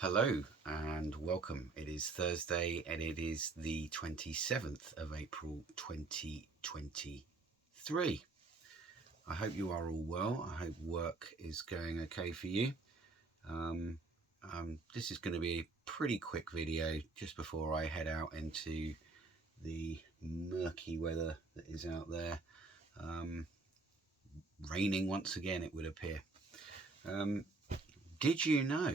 Hello and welcome. It is Thursday and it is the 27th of April 2023. I hope you are all well. I hope work is going okay for you. This is going to be a pretty quick video just before I head out into the murky weather that is out there. Raining once again, it would appear. Did you know?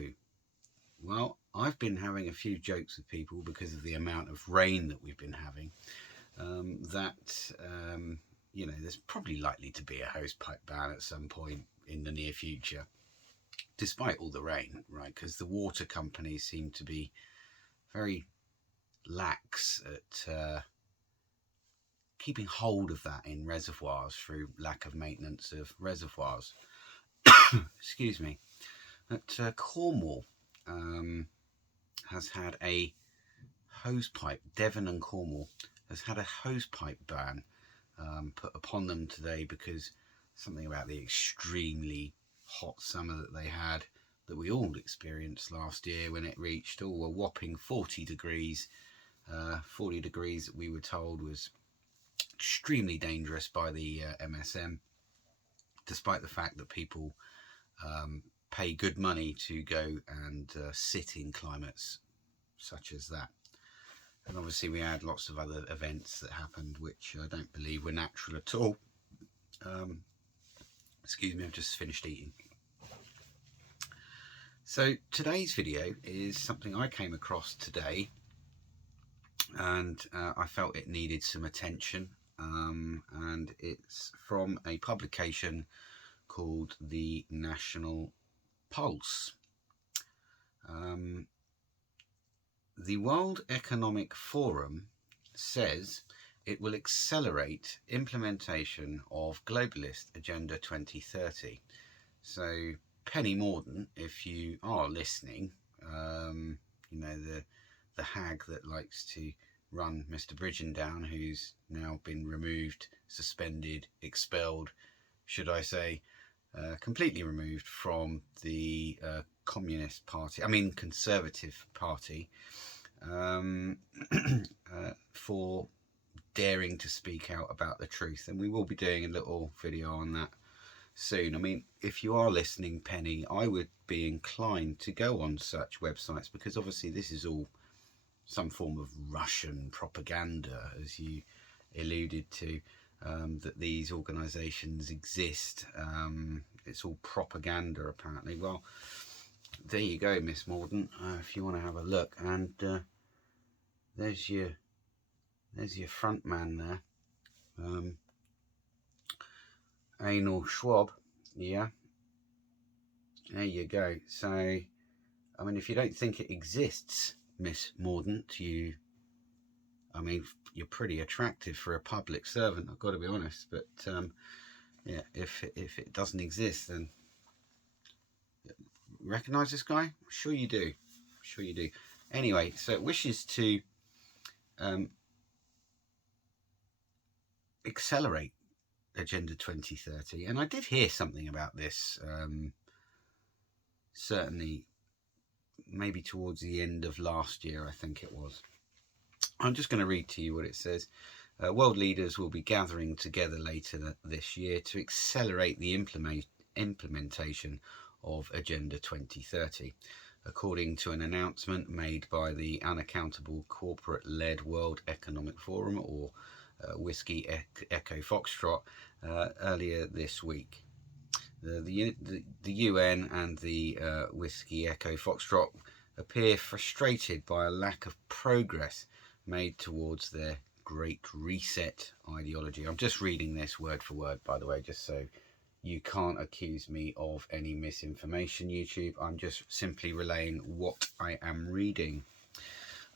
Well, I've been having a few jokes with people because of the amount of rain that we've been having. There's probably likely to be a hosepipe ban at some point in the near future, despite all the rain, right? Because the water companies seem to be very lax at keeping hold of that in reservoirs through lack of maintenance of reservoirs. Excuse me. At Cornwall has had a hosepipe. Devon and Cornwall has had a hosepipe ban put upon them today because something about the extremely hot summer that they had, that we all experienced last year when it reached a whopping 40 degrees. 40 degrees that we were told was extremely dangerous by the MSM, despite the fact that people pay good money to go and sit in climates such as that. And obviously we had lots of other events that happened which I don't believe were natural at all. Excuse me, I've just finished eating. So today's video is something I came across today, and I felt it needed some attention, and it's from a publication called the National Pulse. The World Economic Forum says it will accelerate implementation of Globalist Agenda 2030. So Penny Mordaunt, if you are listening, the hag that likes to run Mr. Bridgendown, who's now been removed, suspended, expelled, should I say, completely removed from the Conservative Party, for daring to speak out about the truth. And we will be doing a little video on that soon. I mean, if you are listening, Penny, I would be inclined to go on such websites, because obviously this is all some form of Russian propaganda, as you alluded to. That these organisations exist. It's all propaganda, apparently. Well, there you go, Miss Mordaunt. If you want to have a look, and there's your front man there, Anal Schwab. Yeah, there you go. So, I mean, if you don't think it exists, Miss Mordaunt, you're pretty attractive for a public servant, I've got to be honest. But yeah, if it doesn't exist, then recognise this guy? Sure you do. Sure you do. Anyway, so it wishes to accelerate Agenda 2030, and I did hear something about this. Certainly, maybe towards the end of last year, I think it was. I'm just going to read to you what it says. World leaders will be gathering together later this year to accelerate the implementation of Agenda 2030, according to an announcement made by the Unaccountable Corporate-Led World Economic Forum, or Whiskey Echo Foxtrot, earlier this week. The UN and the Whiskey Echo Foxtrot appear frustrated by a lack of progress made towards their Great Reset ideology. I'm just reading this word for word, by the way, just so you can't accuse me of any misinformation, YouTube. I'm just simply relaying what I am reading.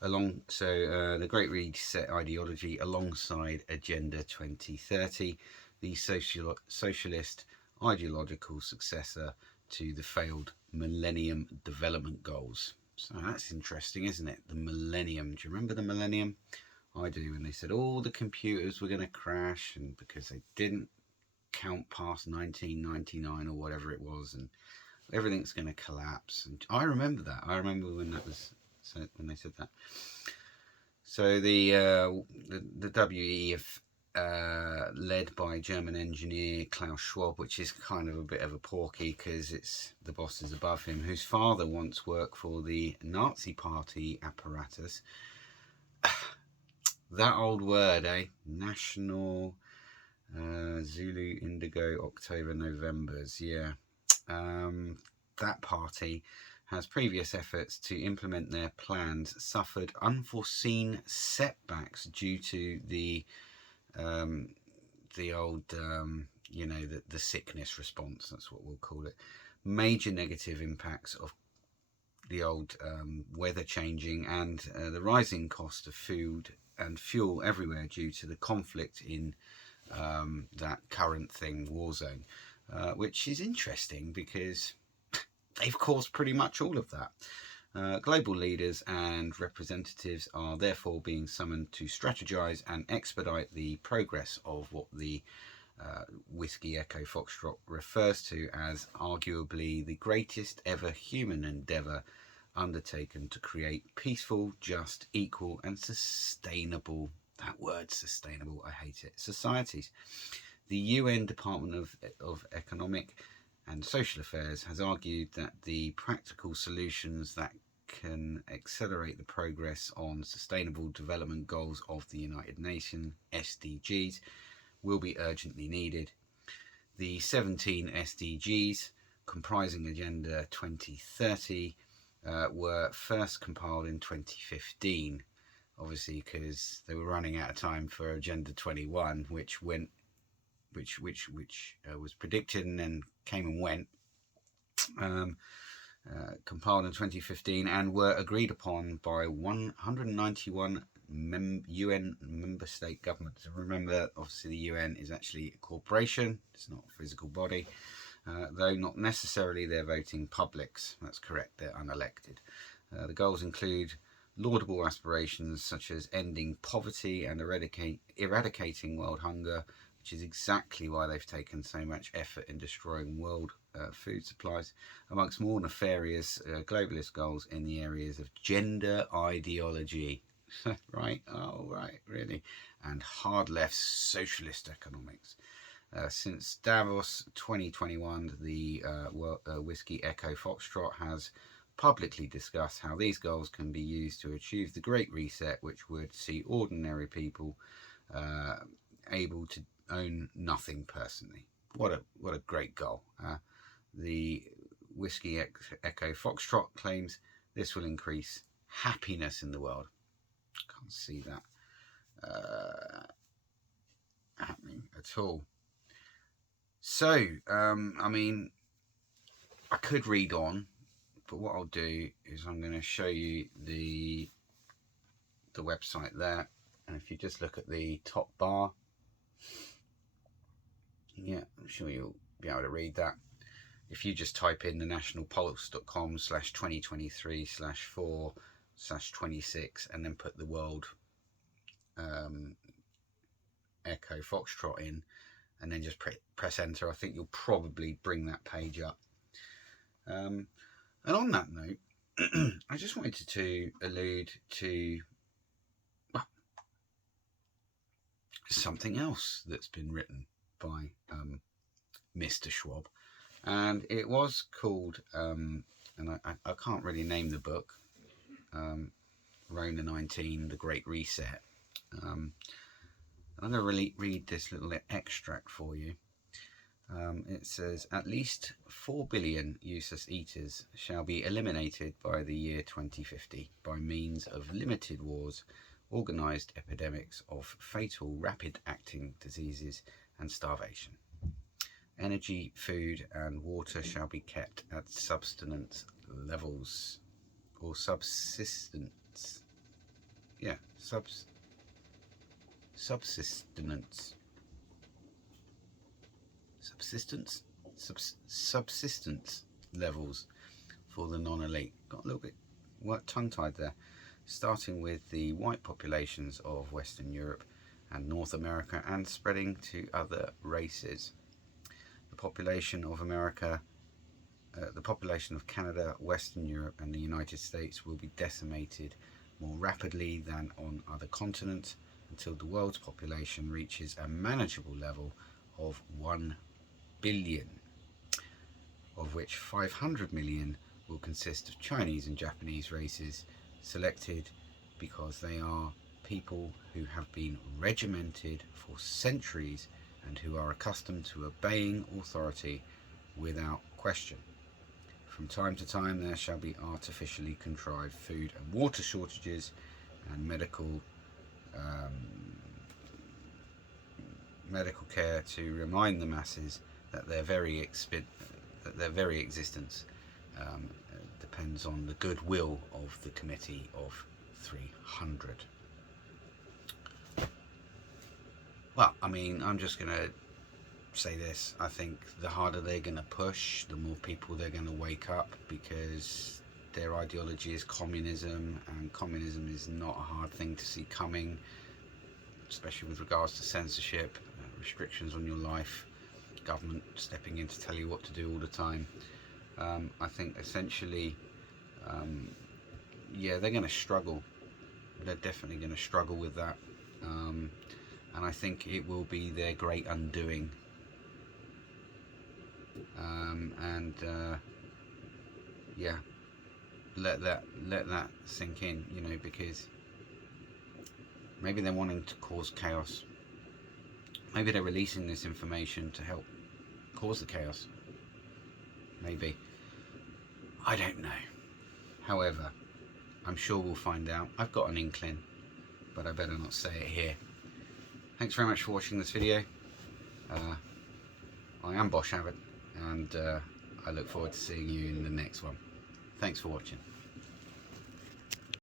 The Great Reset ideology alongside Agenda 2030, the socialist ideological successor to the failed Millennium Development Goals. So that's interesting, isn't it? The Millennium. Do you remember the Millennium? I do. When they said all the computers were going to crash, and because they didn't count past 1999 or whatever it was, and everything's going to collapse. And I remember that. I remember when that was when they said that. So the WEF, led by German engineer Klaus Schwab, which is kind of a bit of a porky because it's the bosses above him, whose father once worked for the Nazi Party apparatus. That old word, eh? National Zulu Indigo October Novembers, yeah. That party has previous efforts to implement their plans suffered unforeseen setbacks due to the old, the sickness response, that's what we'll call it. Major negative impacts of the old weather changing and the rising cost of food and fuel everywhere due to the conflict in that current thing, Warzone, which is interesting because they've caused pretty much all of that. Global leaders and representatives are therefore being summoned to strategize and expedite the progress of what the Whiskey Echo Foxtrot refers to as arguably the greatest ever human endeavor undertaken to create peaceful, just, equal and sustainable, that word sustainable, I hate it, societies. The UN Department of Economic and Social Affairs has argued that the practical solutions that can accelerate the progress on Sustainable Development Goals of the United Nations, SDGs, will be urgently needed. The 17 SDGs, comprising Agenda 2030, were first compiled in 2015, obviously because they were running out of time for Agenda 21, which was predicted and then came and went. Compiled in 2015 and were agreed upon by 191 UN member state governments. Remember, obviously the UN is actually a corporation, it's not a physical body, though not necessarily their voting publics. That's correct, they're unelected. The goals include laudable aspirations such as ending poverty and eradicating world hunger, which is exactly why they've taken so much effort in destroying world food supplies, amongst more nefarious globalist goals in the areas of gender ideology, right? Oh, right, really, and hard left socialist economics. Since Davos 2021, the Whiskey Echo Foxtrot has publicly discussed how these goals can be used to achieve the Great Reset, which would see ordinary people able to own nothing personally. What a great goal. The Whiskey Echo Foxtrot claims this will increase happiness in the world. Can't see that happening at all. So, I could read on, but what I'll do is I'm going to show you the website there, and if you just look at the top bar, yeah, I'm sure you'll be able to read that. If you just type in thenationalpulse.com/2023/4/26 and then put the World Echo Foxtrot in, and then just press enter, I think you'll probably bring that page up. And on that note, I just wanted to allude to something else that's been written by Mr. Schwab, and it was called, and I can't really name the book, Rona 19, The Great Reset. I'm going to read this little extract for you. It says, at least 4 billion useless eaters shall be eliminated by the year 2050 by means of limited wars, organised epidemics of fatal rapid-acting diseases and starvation. Energy, food and water shall be kept at subsistence levels, or subsistence. Yeah, subsistence levels for the non-elite. Got a little bit tongue-tied there. Starting with the white populations of Western Europe and North America and spreading to other races. The population of America the population of Canada, Western Europe and the United States will be decimated more rapidly than on other continents until the world's population reaches a manageable level of 1 billion, of which 500 million will consist of Chinese and Japanese races selected because they are people who have been regimented for centuries and who are accustomed to obeying authority without question. From time to time there shall be artificially contrived food and water shortages and medical care to remind the masses that their very existence depends on the goodwill of the Committee of 300. Well, I mean, I'm just going to say this. I think the harder they're going to push, the more people they're going to wake up, because their ideology is communism, and communism is not a hard thing to see coming, especially with regards to censorship, restrictions on your life, government stepping in to tell you what to do all the time. I think essentially, yeah, they're going to struggle. They're definitely going to struggle with that. And I think it will be their great undoing. Yeah, let that sink in, you know, because maybe they're wanting to cause chaos. Maybe they're releasing this information to help cause the chaos. Maybe. I don't know. However, I'm sure we'll find out. I've got an inkling, but I better not say it here. Thanks very much for watching this video. I am Bosch Abbott, and I look forward to seeing you in the next one. Thanks for watching.